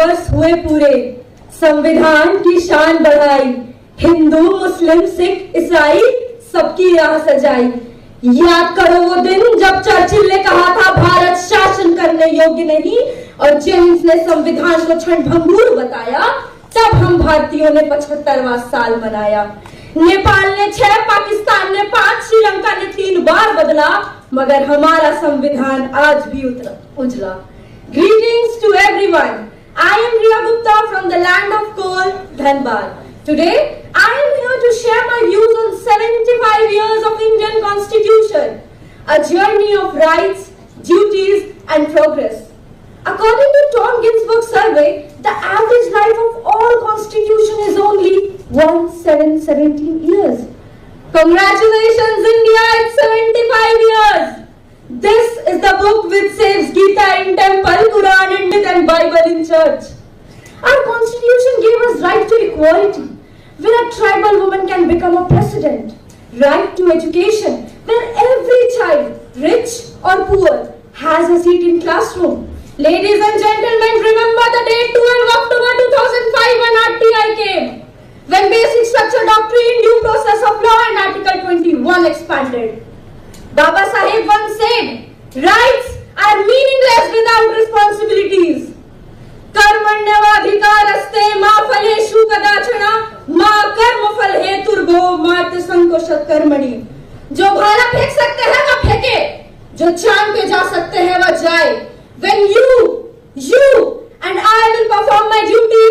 वर्ष हुए पूरे, संविधान की शान बढ़ाई, हिंदू मुस्लिम सिख ईसाई सबकी राह सजाई। याद करो वो दिन जब चर्चिल ने कहा था भारत शासन करने योग्य नहीं, और जेम्स ने संविधान को क्षणभंगुर बताया। तब हम भारतीयों ने 75वां साल मनाया। नेपाल ने 6, पाकिस्तान ने 5, श्रीलंका ने 3 बार बदला, मगर हमारा संविधान आज भी उजला। Greetings to everyone. I am Riya Gupta from the land of coal, Dhanbad. Today, I am here to share my views on 75 years of Indian Constitution, a journey of rights, duties, and progress. According to Tom Ginsburg survey, the average life of all constitution is only 1717 years. Congratulations, India! It's 75 years. This is the book which saves Gita in temple, Quran in myth, and Bible in church. Our constitution gave us right to equality, where a tribal woman can become a president. Right to education, where every child, rich or poor, has a seat in classroom. Ladies and gentlemen, remember the date 12 October 2005 when RTI came, when basic structure doctrine, due process of law and Article 21 expanded. Baba Sahib once said, rights are meaningless without responsibilities. कर्मण्यवाधिकारस्ते मा फलेषु कदाचन मा कर्मफल हेतुर्भो मात संकोशत कर्मणि। जो भाला फेंक सकते हैं वह फेंके, जो चांद पे जा सकते हैं वह जाए। When you and I will perform my duty,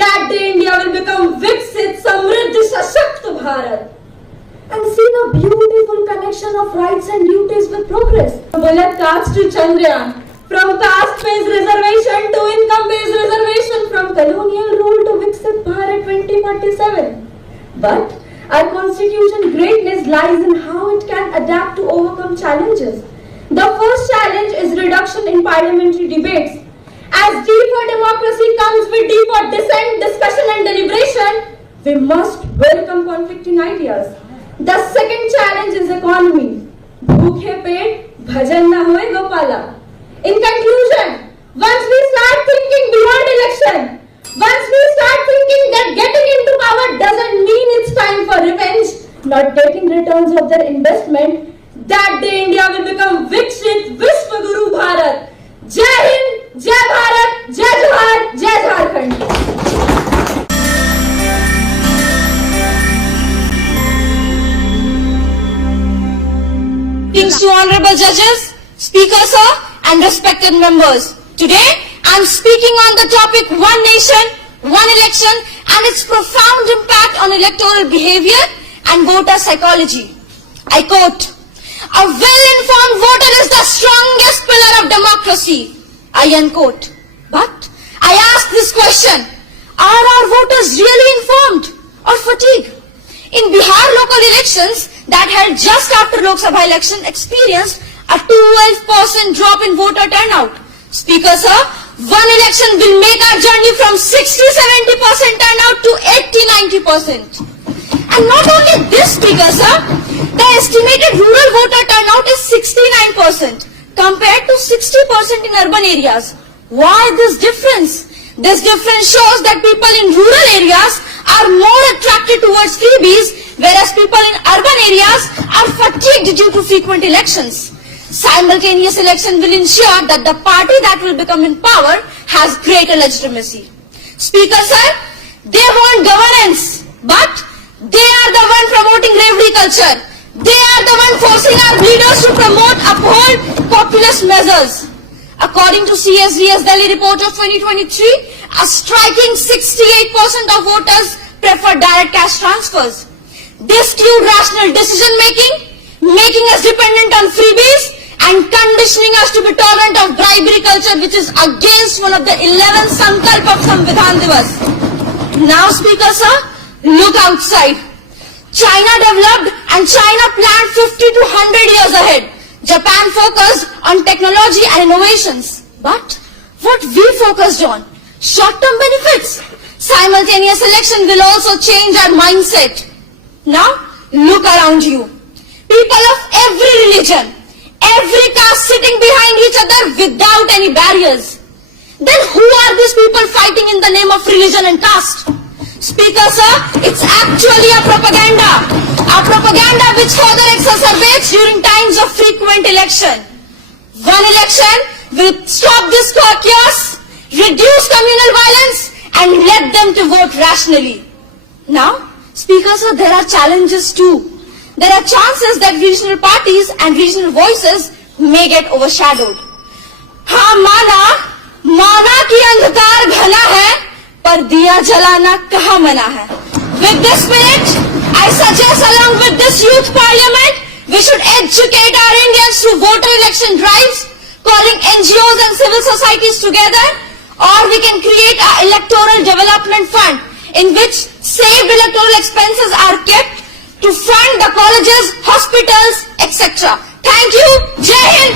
that day India will become Viksit, Samriddh, Sashakt Bharat. And see the beautiful connection of rights and duties with progress. Bullet caste to Chandrayaan, from caste-based reservation to income-based reservation, from colonial rule to Viksit Bharat 2047. But our constitution greatness lies in how it can adapt to overcome challenges. The first challenge is reduction in parliamentary debates. As deeper democracy comes with deeper dissent, discussion and deliberation, we must welcome conflicting ideas. The second challenge is economy. Bhookhe pet, bhajan na hoye gopala. In conclusion, once we start thinking beyond election, once we start thinking that getting into power doesn't mean it's time for revenge, not taking returns of their investment, that day India will become Viksit Vishwa Guru Bharat. Jai Hind, Jai Bharat, Jai Johar, Jai Jharkhand. Greetings to honorable judges, speaker sir, and respected members. Today, I am speaking on the topic One Nation, One Election and its profound impact on electoral behavior and voter psychology. I quote, "A well-informed voter is the strongest pillar of democracy." I unquote. But I ask this question, are our voters really informed or fatigued? In Bihar local elections that held just after Lok Sabha election experienced a 12% drop in voter turnout. Speaker sir, one election will make our journey from 60-70% turnout to 80-90%. And not only this, speaker sir, the estimated rural voter turnout is 69% compared to 60% in urban areas. Why this difference? This difference shows that people in rural areas are more attracted towards freebies, whereas people in urban areas are fatigued due to frequent elections. Simultaneous election will ensure that the party that will become in power has greater legitimacy. Speaker sir, they want governance, but they are the one promoting revelry culture. They are the one forcing our leaders to uphold populist measures. According to CSDS Delhi report of 2023, a striking 68% of voters prefer direct cash transfers. They skewed rational decision making us dependent on freebies and conditioning us to be tolerant of bribery culture, which is against one of the 11 Sankalp of Samvidhan Divas. Now, Speaker sir, look outside. China developed and China planned 50 to 100 years ahead. Japan focused on technology and innovations. But what we focused on? Short-term benefits. Simultaneous election will also change our mindset. Now, look around you. People of every religion, every caste sitting behind each other without any barriers. then who are these people fighting in the name of religion and caste? Speaker sir, it's actually a propaganda which further exacerbates during times of frequent election. One election will stop this chaos, reduce communal violence, and let them to vote rationally. Now, Speaker sir, there are challenges too. There are chances that regional parties and regional voices may get overshadowed. हाँ माना कि अंधकार घना है, पर दिया जलाना कहाँ मना है. With this spirit, I suggest along with this youth parliament, we should educate our Indians through voter election drives, calling NGOs and civil societies together, or we can create an electoral development fund in which saved electoral expenses are kept to fund the colleges, hospitals, etc. Thank you. Jai Hind.